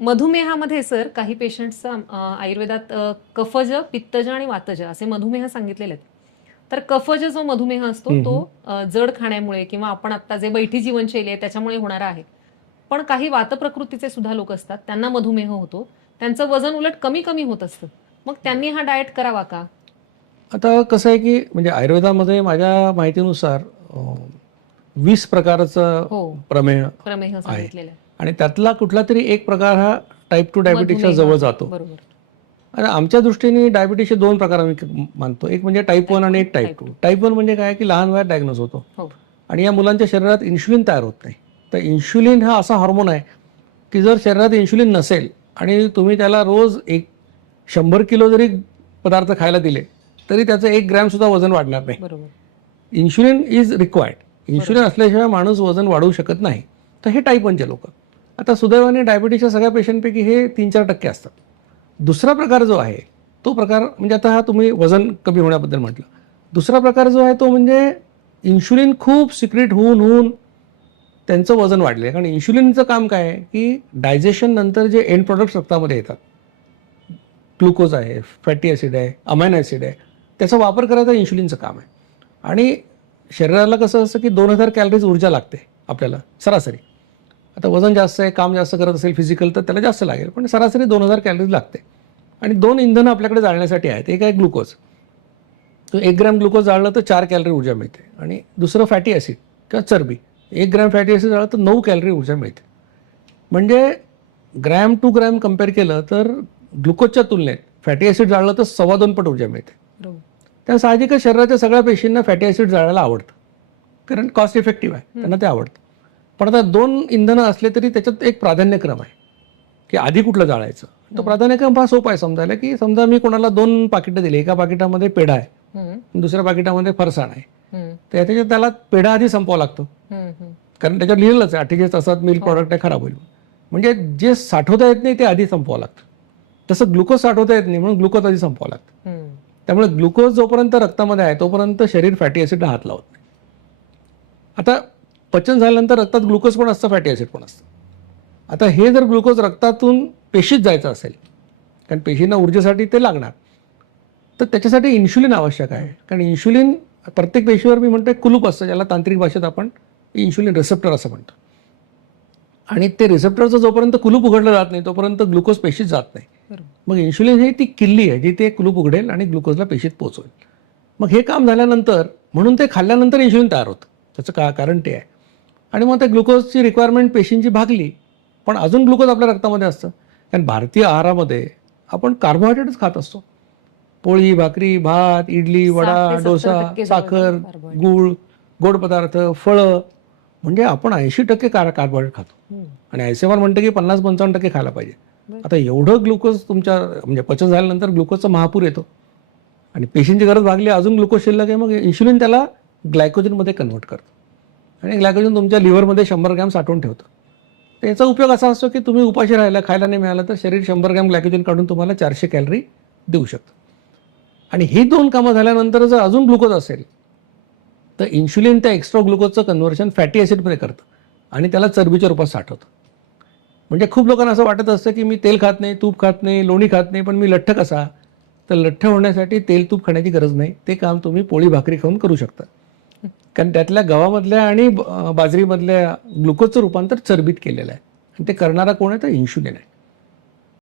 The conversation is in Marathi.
मधुमेहामध्ये सर काही पेशंट्सचा आयुर्वेदात कफज पित्तज आणि वातज असे मधुमेह सांगितलेले आहेत. तर कफज जो मधुमेह असतो. तो जड खाण्यामुळे किंवा आपण आता जे बैठी जीवनशैली आहे त्याच्यामुळे होणारा आहे. पण काही वात प्रकृतीचे सुद्धा लोक असतात त्यांना मधुमेह होतो. त्यांचं वजन उलट कमी कमी होत असतं. मग त्यांनी हा डाएट करावा का? आता कसं आहे की म्हणजे आयुर्वेदामध्ये माझ्या माहितीनुसार वीस प्रकारचं हो. प्रमेय प्रमेह सांगितलेलं आहे. आणि त्यातला कुठला तरी एक प्रकार हा टाईप टू डायबिटीसच्या. जवळ जातो. आणि आमच्या दृष्टीने डायबिटीसचे दोन प्रकार आम्ही मानतो. एक म्हणजे टाईप वन आणि एक टाईप टू टाईप वन म्हणजे काय? की लहान वयात डायग्नोज होतो. हो. आणि या मुलांच्या शरीरात इन्शुलिन तयार होत नाही. तर इन्शुलिन हा असा हॉर्मोन आहे की जर शरीरात इन्शुलिन नसेल आणि तुम्ही त्याला रोज एक शंभर किलो जरी पदार्थ खायला दिले तरी त्याचं एक ग्रॅम सुद्धा वजन वाढणार नाही. इन्शुलिन इज रिक्वायर्ड इन्शुलिन असल्याशिवाय माणूस वजन वाढवू शकत नाही. तर हे टाईप वनचे लोक. आता सुदैवाने डायबिटीसच्या सगळ्या पेशंटपैकी हे तीन चार टक्के असतात. दुसरा प्रकार जो आहे तो प्रकार म्हणजे आता हा तुम्ही वजन कमी होण्याबद्दल म्हटलं. दुसरा प्रकार जो आहे तो म्हणजे इन्शुलिन खूप सिक्रेट होऊन होऊन त्यांचं वजन वाढलं आहे कारण इन्शुलिनचं काम काय आहे की डायजेशन नंतर जे एंड प्रोडक्ट्स रक्तामध्ये येतात ग्लुकोज आहे फॅटी ॲसिड आहे अमायन ॲसिड आहे त्याचा वापर करायचा इन्शुलिनचं काम आहे. आणि शरीराला कसं असतं की दोन हजार कॅलरीज ऊर्जा लागते आपल्याला सरासरी. आता वजन जास्त आहे काम जास्त करत असेल फिजिकल तर त्याला जास्त लागेल. पण सरासरी दोन हजार कॅलरीज लागते. आणि दोन इंधनं आपल्याकडे जाळण्यासाठी आहेत एक आहे ग्लुकोज तो एक ग्रॅम ग्लुकोज जाळलं तर चार कॅलरी ऊर्जा मिळते. आणि दुसरं फॅटी ॲसिड किंवा चरबी. एक ग्रॅम फॅटी ॲसिड जाळलं तर नऊ कॅलरी ऊर्जा मिळते. म्हणजे ग्रॅम टू ग्रॅम कंपेअर केलं तर ग्लुकोजच्या तुलनेत फॅटी ॲसिड जाळलं तर सव्वा दोन पट ऊर्जा मिळते. त्या साहजिकच शरीराच्या सगळ्या पेशींना फॅटी ॲसिड जाळायला आवडतं. कारण कॉस्ट इफेक्टिव्ह आहे त्यांना ते आवडतं. पण आता दोन इंधनं असले तरी त्याच्यात एक प्राधान्यक्रम आहे की आधी कुठलं जाळायचं. तो प्राधान्यक्रम हा सोपा आहे समजायला की समजा मी कोणाला दोन पाकिटं दिली एका पाकिटामध्ये पेढा आहे दुसऱ्या पाकिटामध्ये फरसाण आहे. तर त्याच्यात त्याला पेढा आधी संपवावा लागतो. कारण त्याच्यात लिहिलंच आहे अठ्ठेचाळीस तासात मिल्क प्रॉडक्ट आहे खराब होईल. म्हणजे जे साठवता येत नाही ते आधी संपवावं लागतं. तसं ग्लुकोज साठवता येत नाही म्हणून ग्लुकोज आधी संपवावं लागतं. त्यामुळे ग्लुकोज जोपर्यंत रक्तामध्ये आहे तोपर्यंत शरीर फॅटी ॲसिडला हात लावत नाही. आता पचन झाल्यानंतर रक्तात ग्लुकोज पण असतं फॅटी ॲसिड पण असतं. आता हे जर ग्लुकोज रक्तातून पेशीत जायचं असेल कारण पेशींना ऊर्जेसाठी ते लागणार तर त्याच्यासाठी इन्शुलिन आवश्यक आहे. कारण इन्शुलिन प्रत्येक पेशीवर मी म्हणतो कुलूप असतं ज्याला तांत्रिक भाषेत आपण इन्शुलिन रिसेप्टर असं म्हणतो. आणि ते रिसेप्टरचं जोपर्यंत कुलूप उघडलं जात नाही तोपर्यंत ग्लुकोज पेशीत जात नाही. मग इन्शुलिन ही ती किल्ली आहे जी ते कुलूप उघडेल आणि ग्लुकोजला पेशीत पोहोचवेल. मग हे काम झाल्यानंतर म्हणून ते खाल्ल्यानंतर इन्शुलिन तयार होतं. त्याचं का कारण ते आहे. आणि मग त्या ग्लुकोजची रिक्वायरमेंट पेशींची भागली पण अजून ग्लुकोज आपल्या रक्तामध्ये असतं कारण भारतीय आहारामध्ये आपण कार्बोहायड्रेटच खात असतो पोळी भाकरी भात इडली वडा डोसा साखर. गूळ गोड पदार्थ फळं म्हणजे आपण ऐंशी टक्के कार कार्बोहायड्रेट खातो. आणि आय सी आर म्हणतं की पन्नास पंचावन्न टक्के खायला पाहिजे. आता एवढं ग्लुकोज तुमच्या म्हणजे पचन झाल्यानंतर ग्लुकोजचा महापूर येतो आणि पेशींची गरज भागली अजून ग्लुकोज शिल्लक आहे मग इन्शुलिन त्याला ग्लायकोजनमध्ये कन्व्हर्ट करतं आणि ग्लायकोजन तुमच्या लिव्हरमध्ये शंभर ग्रॅम साठवून ठेवतं. तर याचा उपयोग असा असतो की तुम्ही उपाशी राहिला खायला नाही मिळालं तर शरीर शंभर ग्रॅम ग्लायकोजन काढून तुम्हाला चारशे कॅलरी देऊ शकतं. आणि ही दोन कामं झाल्यानंतर जर अजून ग्लुकोज असेल तर इन्शुलिन त्या एक्स्ट्रा ग्लुकोजचं कन्व्हर्शन फॅटी ॲसिडमध्ये करतं आणि त्याला चरबीच्या रूपात साठवतं. म्हणजे खूप लोकांना असं वाटत असतं की मी तेल खात नाही तूप खात नाही लोणी खात नाही पण मी लठ्ठ कसा? तर लठ्ठ होण्यासाठी तेल तूप खाण्याची गरज नाही. ते काम तुम्ही पोळी भाकरी खाऊन करू शकता. कारण त्यातल्या गव्हामधल्या आणि बाजरीमधल्या ग्लुकोजचं रूपांतर चरबीत केलेलं आहे. आणि ते करणारा कोण आहे? तर इन्शुलिन आहे.